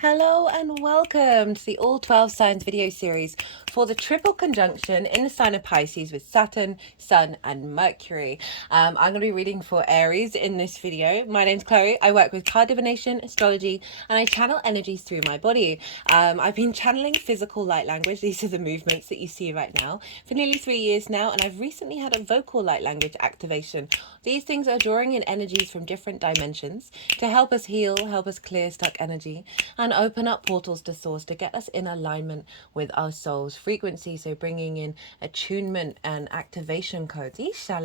Hello and welcome to the All 12 Signs video series for the triple conjunction in the sign of Pisces with Saturn, Sun and Mercury. I'm going to be reading for Aries in this video. My name's Chloe. I work with card divination, astrology, and I channel energies through my body. I've been channeling physical light language. These are the movements that you see right now for nearly 3 years now, and I've recently had a vocal light language activation. These things are drawing in energies from different dimensions to help us heal, help us clear stuck energy, and open up portals to source to get us in alignment with our soul's frequency. So bringing in attunement and activation codes. For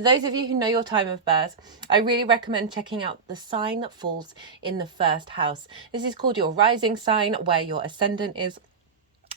those of you who know your time of birth, I really recommend checking out the sign that falls in the first house. This is called your rising sign, where your ascendant is.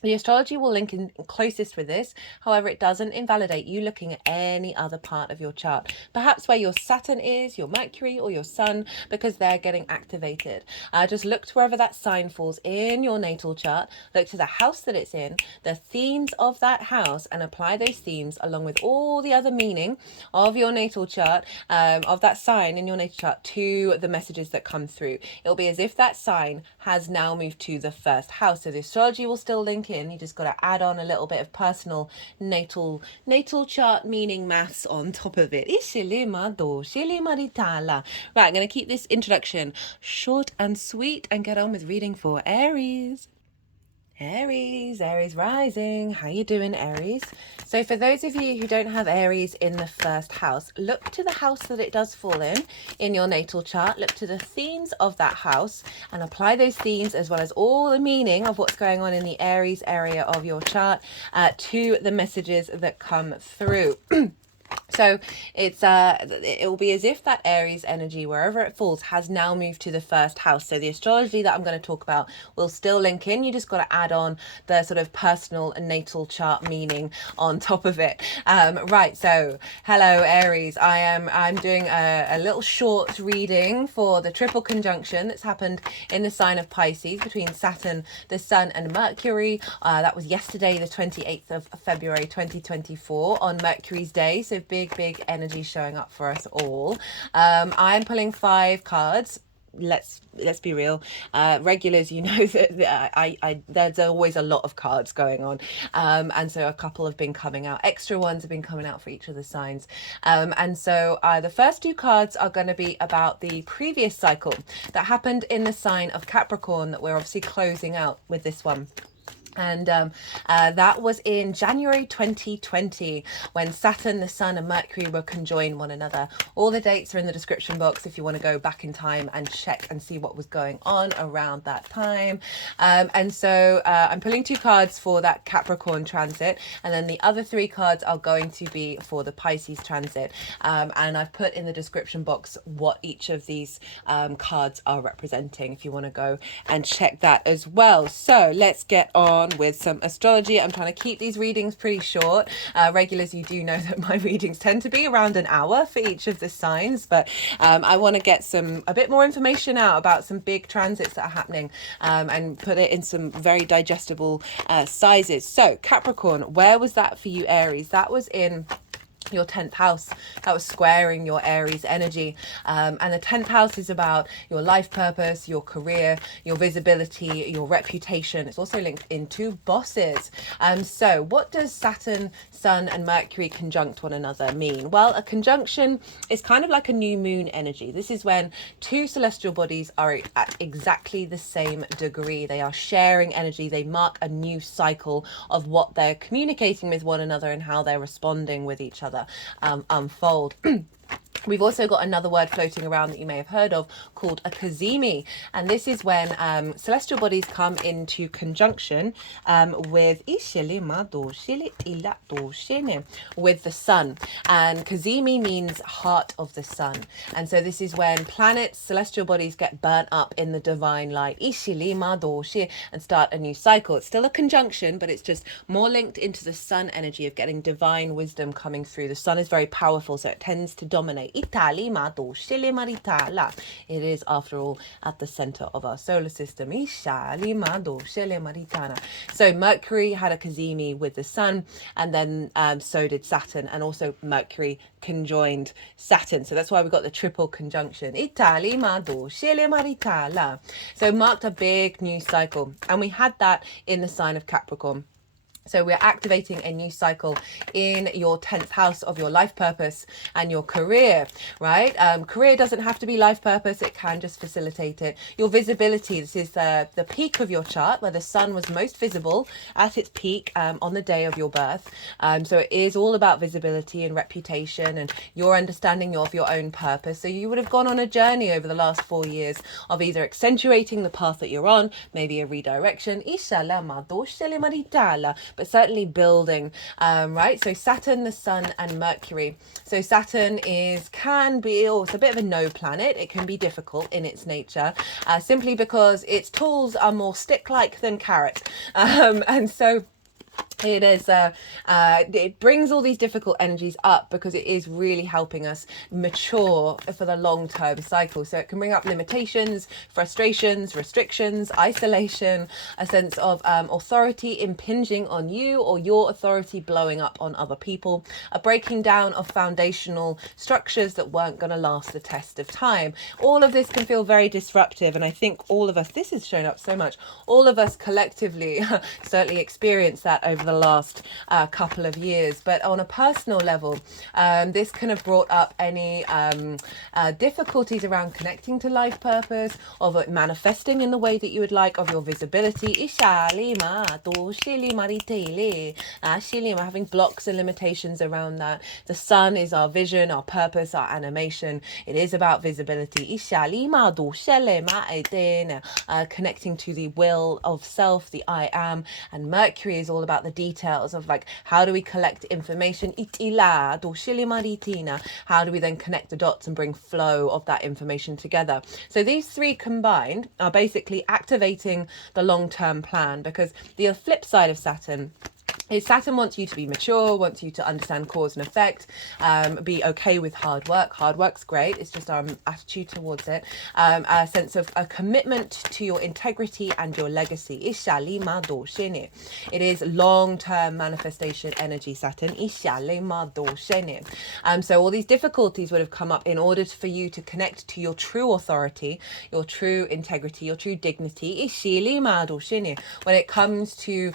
The astrology will link in closest with this. However, it doesn't invalidate you looking at any other part of your chart. Perhaps where your Saturn is, your Mercury or your Sun, because they're getting activated. Just look to wherever that sign falls in your natal chart. Look to the house that it's in, the themes of that house, and apply those themes along with all the other meaning of your natal chart, of that sign in your natal chart, to the messages that come through. It'll be as if that sign has now moved to the first house. So the astrology will still link in. You just got to add on a little bit of personal natal chart meaning maths on top of it. Right, I'm going to keep this introduction short and sweet and get on with reading for Aries. Aries rising. How you doing, Aries? So for those of you who don't have Aries in the first house, look to the house that it does fall in your natal chart. Look to the themes of that house and apply those themes, as well as all the meaning of what's going on in the Aries area of your chart, to the messages that come through. So it will be as if that Aries energy, wherever it falls, has now moved to the first house. So the astrology that I'm going to talk about will still link in. You just got to add on the sort of personal and natal chart meaning on top of it. Right. So hello, Aries. I'm doing a little short reading for the triple conjunction that's happened in the sign of Pisces between Saturn, the Sun and Mercury. That was yesterday, the 28th of February 2024, on Mercury's day. So big energy showing up for us all. I'm pulling 5 cards. Let's be real, regulars, you know that I there's always a lot of cards going on, and so a couple have been coming out. Extra ones have been coming out for each of the signs, and so the first 2 cards are going to be about the previous cycle that happened in the sign of Capricorn that we're obviously closing out with this one. And that was in January 2020, when Saturn, the Sun and Mercury were conjoined one another. All the dates are in the description box if you want to go back in time and check and see what was going on around that time. And so I'm pulling 2 cards for that Capricorn transit, and then the other 3 cards are going to be for the Pisces transit. And I've put in the description box what each of these cards are representing if you want to go and check that as well. So let's get on with some astrology. I'm trying to keep these readings pretty short. Regulars, you do know that my readings tend to be around an hour for each of the signs, but I want to get a bit more information out about some big transits that are happening, and put it in some very digestible sizes. So Capricorn, where was that for you, Aries? That was in your 10th house. That was squaring your Aries energy, and the 10th house is about your life purpose, your career, your visibility, your reputation. It's also linked into bosses. So what does Saturn, Sun and Mercury conjunct one another mean? Well, a conjunction is kind of like a new moon energy. This is when 2 celestial bodies are at exactly the same degree. They are sharing energy. They mark a new cycle of what they're communicating with one another and how they're responding with each other unfold. We've also got another word floating around that you may have heard of called a cazimi, and this is when celestial bodies come into conjunction with the sun, and cazimi means heart of the sun. And so this is when planets, celestial bodies, get burnt up in the divine light and start a new cycle. It's still a conjunction, but it's just more linked into the sun energy of getting divine wisdom coming through. The sun is very powerful, so it tends to dominate Itali mado shele maritala. It is, after all, at the center of our solar system. Ishali mado shele maritana. So Mercury had a cazimi with the Sun, and then so did Saturn, and also Mercury conjoined Saturn. So that's why we got the triple conjunction. Itali mado shele maritala. So marked a big new cycle, and we had that in the sign of Capricorn. So we're activating a new cycle in your 10th house of your life purpose and your career, right? Career doesn't have to be life purpose. It can just facilitate it. Your visibility, this is the peak of your chart where the sun was most visible at its peak on the day of your birth. So it is all about visibility and reputation and your understanding of your own purpose. So you would have gone on a journey over the last 4 years of either accentuating the path that you're on, maybe a redirection, but certainly building, right? So Saturn, the Sun, and Mercury. So Saturn can be also a bit of a no planet. It can be difficult in its nature, simply because its tools are more stick-like than carrot. And so it is it brings all these difficult energies up because it is really helping us mature for the long-term cycle. So it can bring up limitations, frustrations, restrictions, isolation, a sense of authority impinging on you or your authority blowing up on other people, a breaking down of foundational structures that weren't going to last the test of time. All of this can feel very disruptive, and I think all of us, this has shown up so much, all of us collectively certainly experienced that over the last couple of years. But on a personal level, this can have brought up any difficulties around connecting to life purpose, of it manifesting in the way that you would like, of your visibility. Having blocks and limitations around that. The sun is our vision, our purpose, our animation. It is about visibility. Connecting to the will of self, the I am. And Mercury is all about the details of, like, how do we collect information? How do we then connect the dots and bring flow of that information together? So these three combined are basically activating the long-term plan, because the flip side of Saturn is Saturn wants you to be mature, wants you to understand cause and effect, be okay with hard work. Hard work's great. It's just our attitude towards it. A sense of a commitment to your integrity and your legacy. It is long-term manifestation energy, Saturn. So all these difficulties would have come up in order for you to connect to your true authority, your true integrity, your true dignity. When it comes to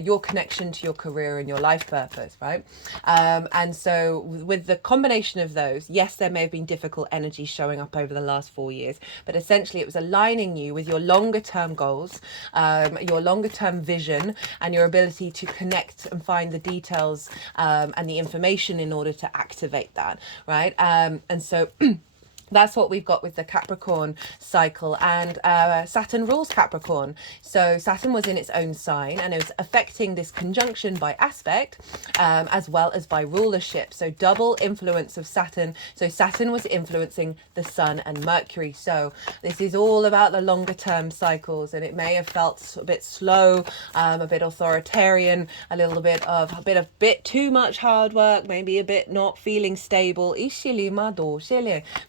your connection to your career and your life purpose, right? And so with the combination of those, yes, there may have been difficult energies showing up over the last 4 years, but essentially it was aligning you with your longer term goals, your longer term vision, and your ability to connect and find the details and the information in order to activate that, right? And so that's what we've got with the Capricorn cycle, and Saturn rules Capricorn. So Saturn was in its own sign, and it was affecting this conjunction by aspect as well as by rulership. So double influence of Saturn. So Saturn was influencing the Sun and Mercury. So this is all about the longer term cycles, and it may have felt a bit slow, a bit authoritarian, a bit too much hard work, maybe a bit not feeling stable. But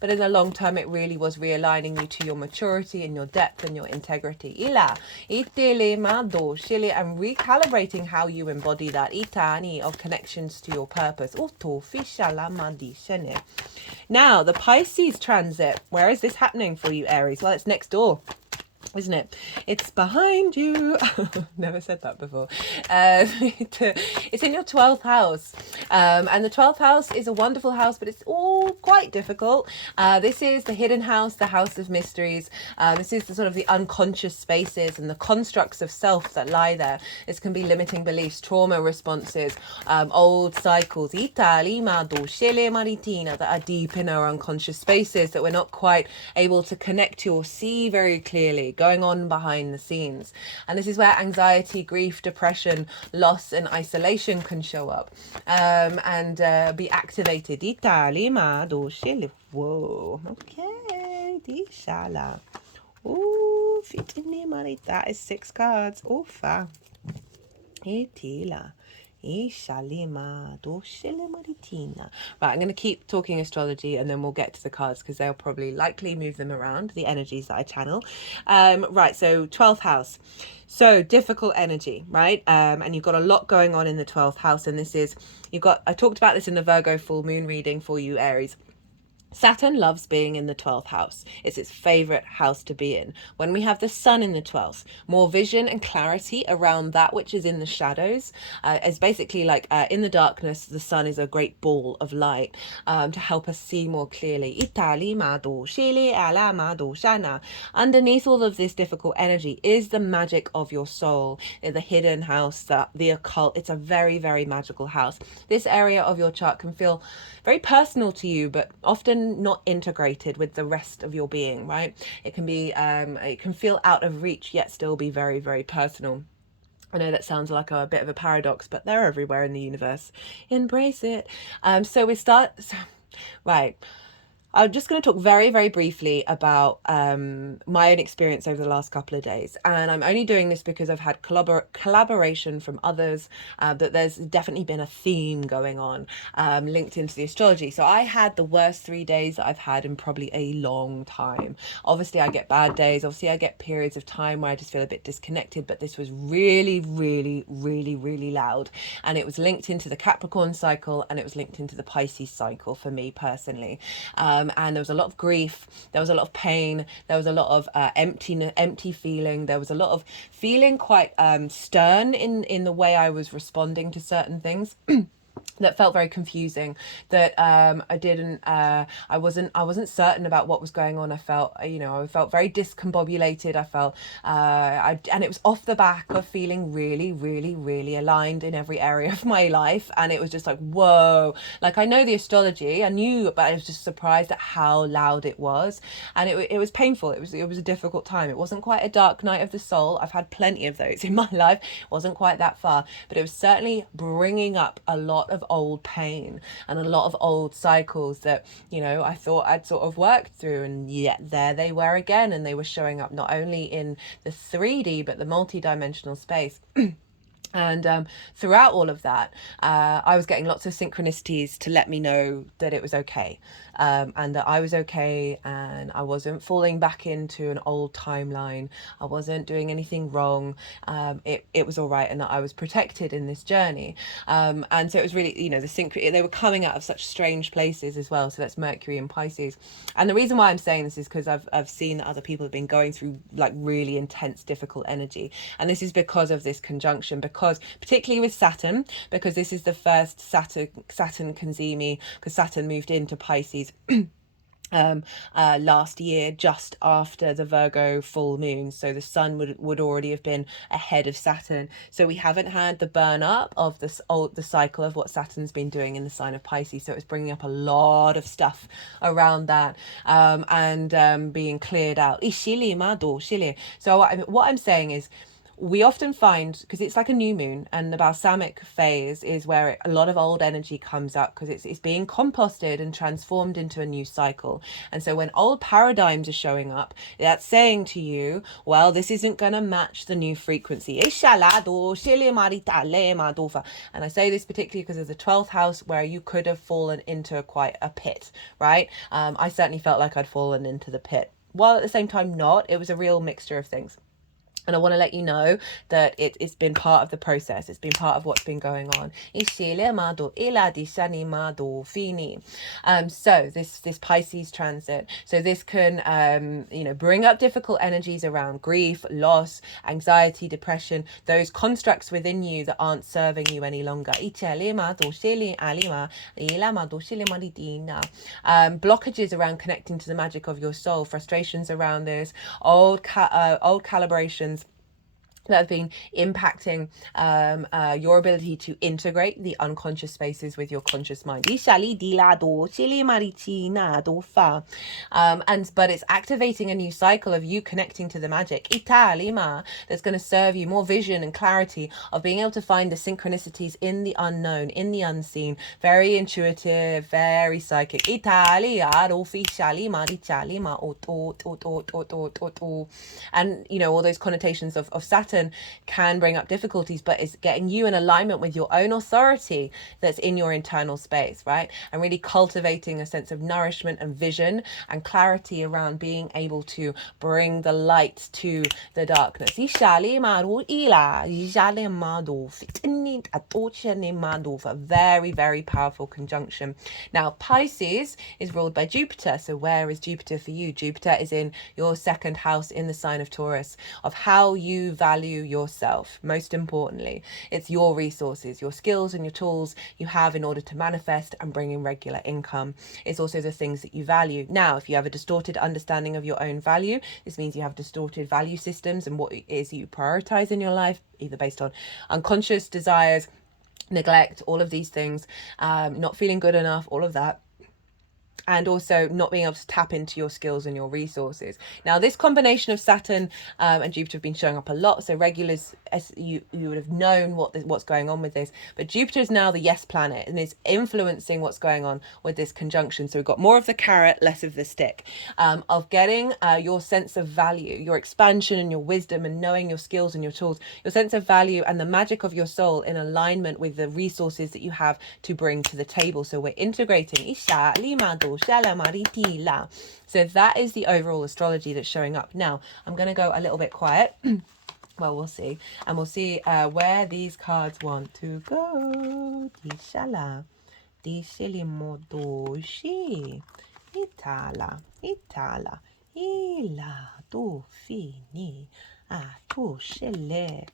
in the long term, it really was realigning you to your maturity and your depth and your integrity. And recalibrating how you embody that of connections to your purpose. Now, the Pisces transit. Where is this happening for you, Aries? Well, it's next door, isn't it? It's behind you. Never said that before. It's in your 12th house. And the 12th house is a wonderful house, but it's all quite difficult. This is the hidden house, the house of mysteries. This is the sort of the unconscious spaces and the constructs of self that lie there. This can be limiting beliefs, trauma responses, old cycles, that are deep in our unconscious spaces that we're not quite able to connect to or see very clearly, going on behind the scenes. And this is where anxiety, grief, depression, loss, and isolation can show up and be activated. Whoa, okay. Ooh, that is 6 cards. Oofa. Itila. Right, I'm going to keep talking astrology and then we'll get to the cards because they'll probably likely move them around, the energies that I channel. Right, so 12th house. So difficult energy, right? And you've got a lot going on in the 12th house. And this is, I talked about this in the Virgo full moon reading for you, Aries. Saturn loves being in the 12th house. It's its favorite house to be in. When we have the sun in the 12th, more vision and clarity around that which is in the shadows. It's basically like in the darkness, the sun is a great ball of light to help us see more clearly. Underneath all of this difficult energy is the magic of your soul, the hidden house, the occult. It's a very, very magical house. This area of your chart can feel very personal to you, but often not integrated with the rest of your being, right? It can be, it can feel out of reach, yet still be very, very personal. I know that sounds like a bit of a paradox, but they're everywhere in the universe. Embrace it. Right. I'm just going to talk very, very briefly about my own experience over the last couple of days. And I'm only doing this because I've had collaboration from others, that there's definitely been a theme going on linked into the astrology. So I had the worst 3 days that I've had in probably a long time. Obviously, I get bad days. Obviously, I get periods of time where I just feel a bit disconnected. But this was really, really, really, really loud. And it was linked into the Capricorn cycle and it was linked into the Pisces cycle for me personally. And there was a lot of grief, there was a lot of pain, there was a lot of empty feeling, there was a lot of feeling quite stern in the way I was responding to certain things. That felt very confusing, that I wasn't certain about what was going on. I felt very discombobulated. I felt and it was off the back of feeling really, really, really aligned in every area of my life. And it was just like, whoa, like I know the astrology, I knew, but I was just surprised at how loud it was. And it was painful. It was a difficult time. It wasn't quite a dark night of the soul. I've had plenty of those in my life. It wasn't quite that far, but it was certainly bringing up a lot of old pain and a lot of old cycles that I thought I'd sort of worked through, and yet there they were again, and they were showing up not only in the 3D but the multi-dimensional space. And throughout all of that, I was getting lots of synchronicities to let me know that it was okay, and that I was okay, and I wasn't falling back into an old timeline. I wasn't doing anything wrong. It was all right, and that I was protected in this journey. And so it was really, they were coming out of such strange places as well. So that's Mercury and Pisces. And the reason why I'm saying this is because I've seen that other people have been going through like really intense, difficult energy, and this is because of this conjunction. Because particularly with Saturn, because this is the first Saturn conzimi, because Saturn moved into Pisces last year just after the Virgo full moon, so the sun would already have been ahead of Saturn. So we haven't had the burn up of the cycle of what Saturn's been doing in the sign of Pisces. So it's bringing up a lot of stuff around that, and being cleared out. So what I'm saying is, we often find, because it's like a new moon, and the balsamic phase is where a lot of old energy comes up, because it's being composted and transformed into a new cycle. And so when old paradigms are showing up, that's saying to you, well, this isn't going to match the new frequency. And I say this particularly because of the 12th house, where you could have fallen into quite a pit, right? I certainly felt like I'd fallen into the pit, while at the same time not. It was a real mixture of things. And I want to let you know that it's been part of the process. It's been part of what's been going on. So this Pisces transit. So this can, bring up difficult energies around grief, loss, anxiety, depression, those constructs within you that aren't serving you any longer. Blockages around connecting to the magic of your soul, frustrations around this, old calibrations that have been impacting your ability to integrate the unconscious spaces with your conscious mind. But it's activating a new cycle of you connecting to the magic that's going to serve you more vision and clarity of being able to find the synchronicities in the unknown, in the unseen. Very intuitive, very psychic. And all those connotations of Saturn Saturn can bring up difficulties, but it's getting you in alignment with your own authority that's in your internal space, right? And really cultivating a sense of nourishment and vision and clarity around being able to bring the light to the darkness. A very, very powerful conjunction. Now, Pisces is ruled by Jupiter. So where is Jupiter for you? Jupiter is in your second house in the sign of Taurus, of how you value yourself. Most importantly, it's your resources, your skills and your tools you have in order to manifest and bring in regular income. It's also the things that you value. Now, if you have a distorted understanding of your own value, this means you have distorted value systems and what it is you prioritize in your life, either based on unconscious desires, neglect, all of these things, not feeling good enough, all of that. And also not being able to tap into your skills and your resources. Now, this combination of Saturn and Jupiter have been showing up a lot. So regulars, as you would have known what's going on with this. But Jupiter is now the yes planet and is influencing what's going on with this conjunction. So we've got more of the carrot, less of the stick, of getting your sense of value, your expansion and your wisdom and knowing your skills and your tools, your sense of value and the magic of your soul in alignment with the resources that you have to bring to the table. So we're integrating Isha, Limado, Shala, so that is the overall astrology that's showing up. Now, I'm going to go a little bit quiet. Well, we'll see. And we'll see where these cards want to go. Ishala, Dishelimodoshi, Itala, Ila, do, fini, tu, shele,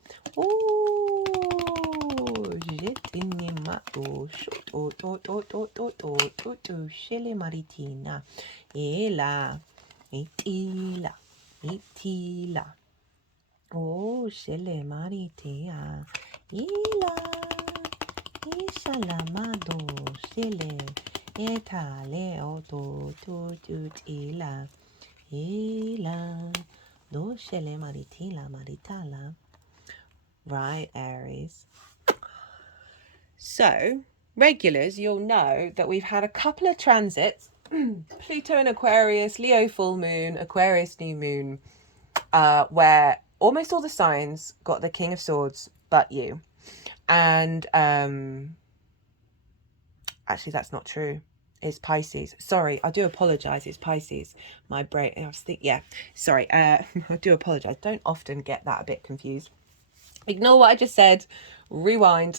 shele maritina, ela, itila, shele maritea, ila, ishalamado, shele, etale, oto, ila, do, shele maritala. Right, Aries. So, regulars, you'll know that we've had a couple of transits, Pluto in Aquarius, Leo full moon, Aquarius new moon, where almost all the signs got the King of Swords but you. And actually, that's not true. It's Pisces. Sorry, I do apologize. It's Pisces. My brain, I was thinking, yeah, sorry. I do apologize. Don't often get that a bit confused. Ignore what I just said, rewind,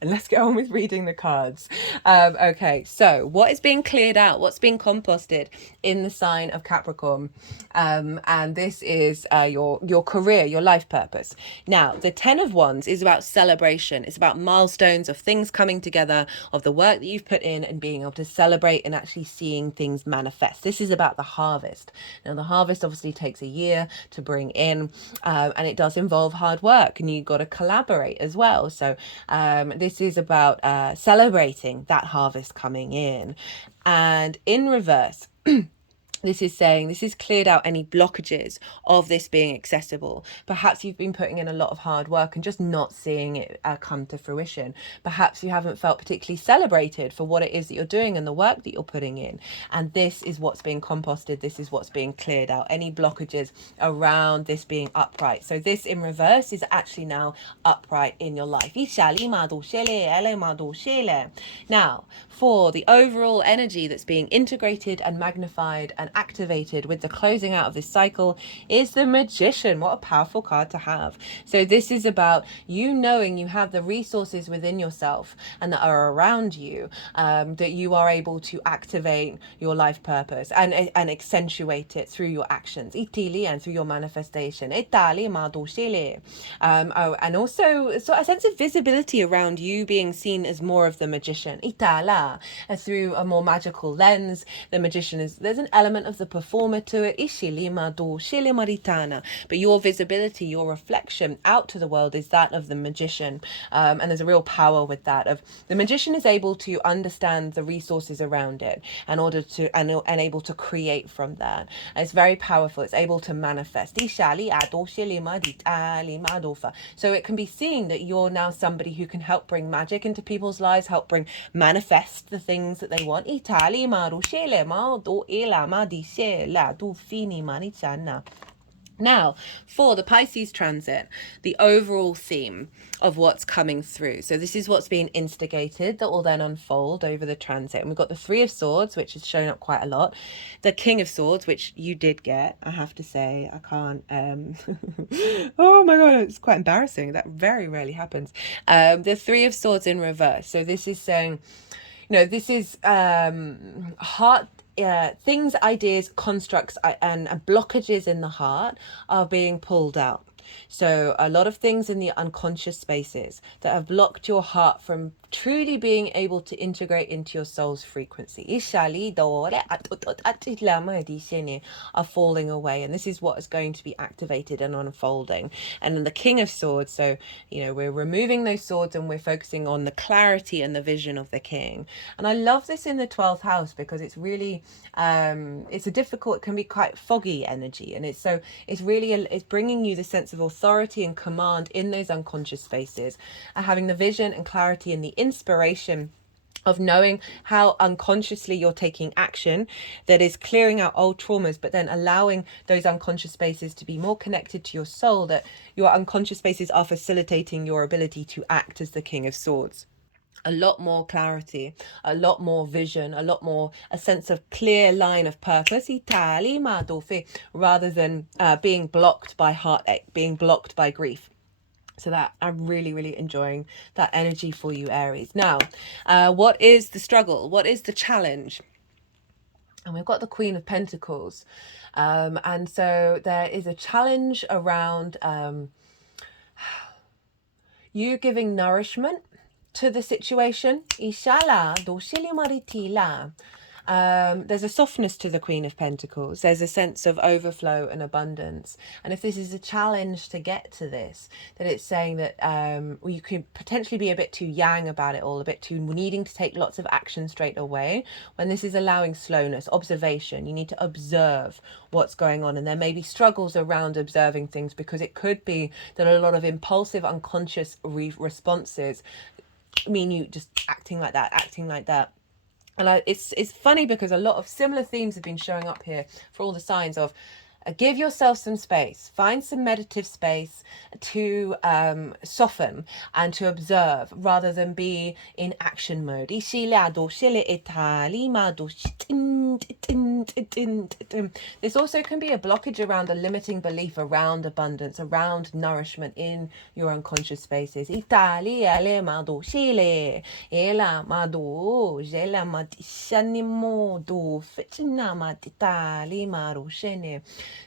and let's get on with reading the cards. Okay, so what is being cleared out? What's being composted in the sign of Capricorn? And this is your career, your life purpose. Now, the 10 of Wands is about celebration. It's about milestones of things coming together, of the work that you've put in and being able to celebrate and actually seeing things manifest. This is about the harvest. Now, the harvest obviously takes a year to bring in, and it does involve hard work, and you've got to collaborate as well. So this is about celebrating that harvest coming in. And in reverse, this is saying this has cleared out any blockages of this being accessible. Perhaps you've been putting in a lot of hard work and just not seeing it come to fruition. Perhaps you haven't felt particularly celebrated for what it is that you're doing and the work that you're putting in. And this is what's being composted. This is what's being cleared out. Any blockages around this being upright. So this in reverse is actually now upright in your life. Now, for the overall energy that's being integrated and magnified and activated with the closing out of this cycle is the Magician. What a powerful card to have. So this is about you knowing you have the resources within yourself and that are around you, that you are able to activate your life purpose and accentuate it through your actions, and through your manifestation. And also so a sense of visibility around you being seen as more of the Magician. Through a more magical lens. The Magician there's an element of the performer to it, but your visibility, your reflection out to the world is that of the Magician, and there's a real power with that. Of the Magician is able to understand the resources around it in order to and able to create from that. And it's very powerful. It's able to manifest. So it can be seen that you're now somebody who can help bring magic into people's lives, help bring manifest the things that they want. Now, for the Pisces transit, the overall theme of what's coming through. So this is what's being instigated that will then unfold over the transit. And we've got the Three of Swords, which is showing up quite a lot. The King of Swords, which you did get, I have to say. I can't... oh my God, it's quite embarrassing. That very rarely happens. The Three of Swords in reverse. So this is saying, this is heart... things, ideas, constructs, and blockages in the heart are being pulled out. So a lot of things in the unconscious spaces that have blocked your heart from truly being able to integrate into your soul's frequency are falling away, and this is what is going to be activated and unfolding. And then the King of Swords, so we're removing those swords and we're focusing on the clarity and the vision of the king. And I love this in the 12th house because it's really it's a difficult, it can be quite foggy energy, and it's really it's bringing you the sense of authority and command in those unconscious spaces, and having the vision and clarity and the inspiration of knowing how unconsciously you're taking action that is clearing out old traumas, but then allowing those unconscious spaces to be more connected to your soul, that your unconscious spaces are facilitating your ability to act as the King of Swords. A lot more clarity, a lot more vision, a sense of clear line of purpose, rather than being blocked by heartache, being blocked by grief. So that I'm really, really enjoying that energy for you, Aries. Now, what is the struggle? What is the challenge? And we've got the Queen of Pentacles. And so there is a challenge around you giving nourishment to the situation. There's a softness to the Queen of Pentacles. There's a sense of overflow and abundance. And if this is a challenge to get to this, that it's saying that you could potentially be a bit too yang about it all, a bit too needing to take lots of action straight away, when this is allowing slowness, observation. You need to observe what's going on. And there may be struggles around observing things, because it could be that a lot of impulsive, unconscious responses mean you just acting like that. And it's funny because a lot of similar themes have been showing up here for all the signs of give yourself some space, find some meditative space to soften and to observe rather than be in action mode. This also can be a blockage around a limiting belief around abundance, around nourishment in your unconscious spaces.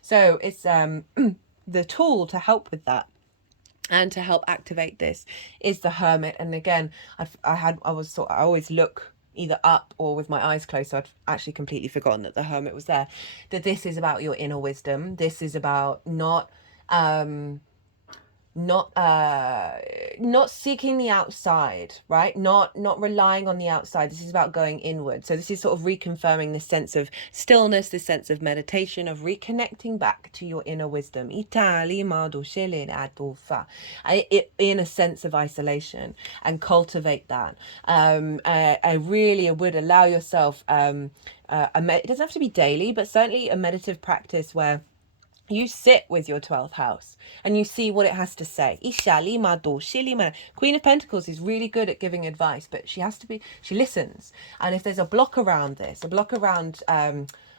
So it's the tool to help with that and to help activate this is the Hermit. And again, I always look either up or with my eyes closed, so I'd actually completely forgotten that the Hermit was there. That this is about your inner wisdom. This is about not seeking the outside, right? Not relying on the outside. This is about going inward. So this is sort of reconfirming this sense of stillness, this sense of meditation, of reconnecting back to your inner wisdom. In a sense of isolation, and cultivate that. I really would allow yourself it doesn't have to be daily, but certainly a meditative practice where you sit with your 12th house and you see what it has to say. Queen of Pentacles is really good at giving advice, but she listens. And if there's a block around this, a block around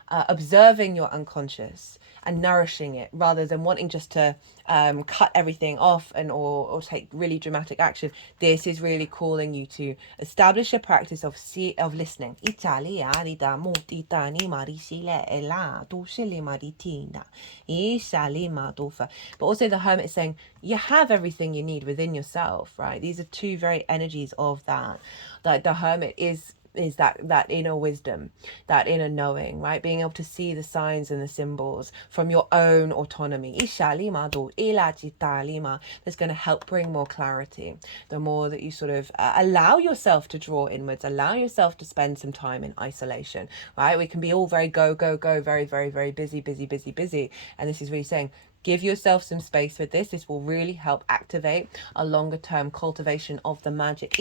observing your unconscious and nourishing it, rather than wanting just to cut everything off and or take really dramatic action, this is really calling you to establish a practice of listening. But also the Hermit is saying you have everything you need within yourself, right? These are two very energies of that. Like the Hermit is that inner wisdom, that inner knowing, right? Being able to see the signs and the symbols from your own autonomy. That's going to help bring more clarity. The more that you sort of allow yourself to draw inwards, allow yourself to spend some time in isolation, right? We can be all very go, very, very, very busy. And this is really saying, give yourself some space with this. This will really help activate a longer term cultivation of the magic.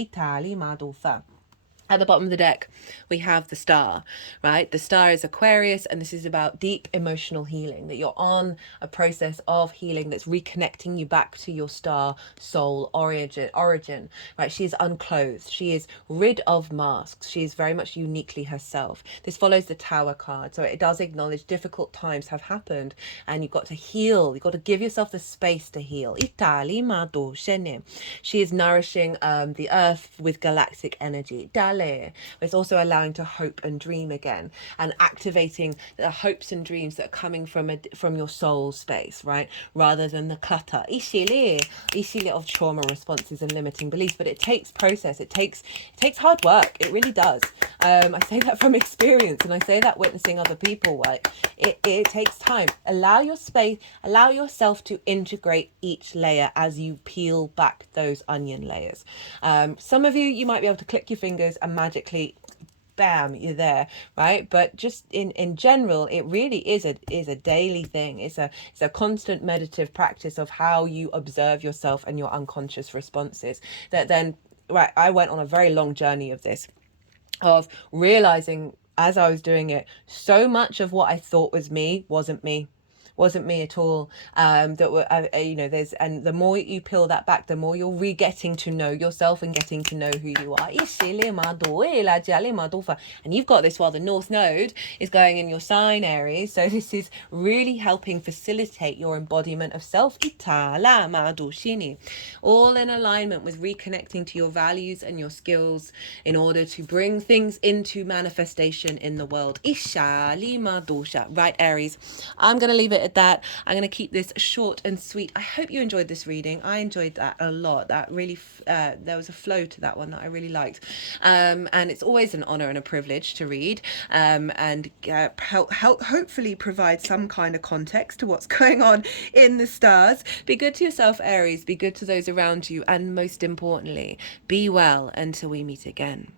At the bottom of the deck, we have the star, right? The star is Aquarius, and this is about deep emotional healing, that you're on a process of healing that's reconnecting you back to your star soul origin, right? She is unclothed. She is rid of masks. She is very much uniquely herself. This follows the Tower card. So it does acknowledge difficult times have happened and you've got to heal. You've got to give yourself the space to heal. She is nourishing the earth with galactic energy. It's also allowing to hope and dream again, and activating the hopes and dreams that are coming from your soul space, right? Rather than the clutter of trauma responses and limiting beliefs. But it takes process. It takes hard work. It really does. I say that from experience, and I say that witnessing other people, right? It takes time. Allow your space, allow yourself to integrate each layer as you peel back those onion layers. Some of you might be able to click your fingers and magically, bam, you're there, right? But just in general, it really is a daily thing. It's a constant meditative practice of how you observe yourself and your unconscious responses. That then, right, I went on a very long journey of this, of realizing as I was doing it, so much of what I thought was me wasn't me at all. That were there's, and the more you peel that back, the more you're getting to know yourself and getting to know who you are. And you've got this while the North Node is going in your sign, Aries, so this is really helping facilitate your embodiment of self, all in alignment with reconnecting to your values and your skills in order to bring things into manifestation in the world. Right, Aries, I'm going to leave it at that. I'm going to keep this short and sweet. I hope you enjoyed this reading. I enjoyed that a lot. That really there was a flow to that one that I really liked, and it's always an honor and a privilege to read, and help hopefully provide some kind of context to what's going on in the stars. Be good to yourself, Aries. Be good to those around you, and most importantly, be well until we meet again.